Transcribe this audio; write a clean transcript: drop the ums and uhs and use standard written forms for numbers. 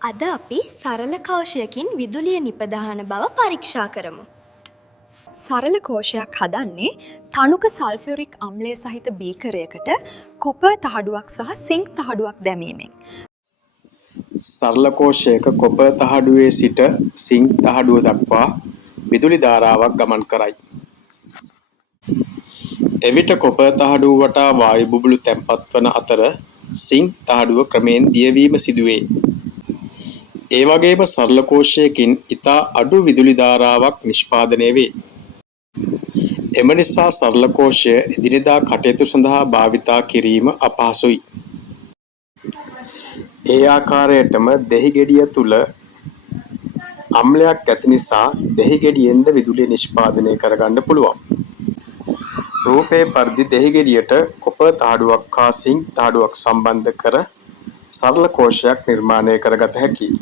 අද අපි සරල කෝෂයකින් විදුලිය නිපදවන බව පරීක්ෂා කරමු. සරල කෝෂයක් හදන්නේ තනුක සල්ෆියුරික් අම්ලය සහිත බීකරයකට කොපර් තහඩුවක් සහ සිංක් තහඩුවක් දැමීමෙන්. සරල කෝෂයක කොපර් තහඩුවේ සිට සිංක් තහඩුව දක්වා විදුලි ධාරාවක් ගමන් කරයි. එවිට කොපර් තහඩුව වටා වායු බුබුළු තැන්පත් වන අතර සිංක් තහඩුව ක්‍රමයෙන් දියවීම සිදුවේ. ඒ වගේම සරල කෝෂයකින් ඉතා අඩු විදුලි ධාරාවක් නිෂ්පාදනය වේ. එම නිසා සරල කෝෂය එදිනෙදා කටයුතු සඳහා භාවිතා කිරීම අපහසුයි. ඒ ආකාරයටම දෙහි ගෙඩිය තුළ අම්ලයක් ඇති නිසා දෙහි ගෙඩියෙන්ද විදුලිය නිෂ්පාදනය කරගන්න පුළුවන්. රූපයේ පරිදි දෙහි ගෙඩියට කොපර් තහඩුවක් හා සිංක් තහඩුවක් සම්බන්ධ කර සරල කෝෂයක් නිර්මාණය කරගත හැකියි.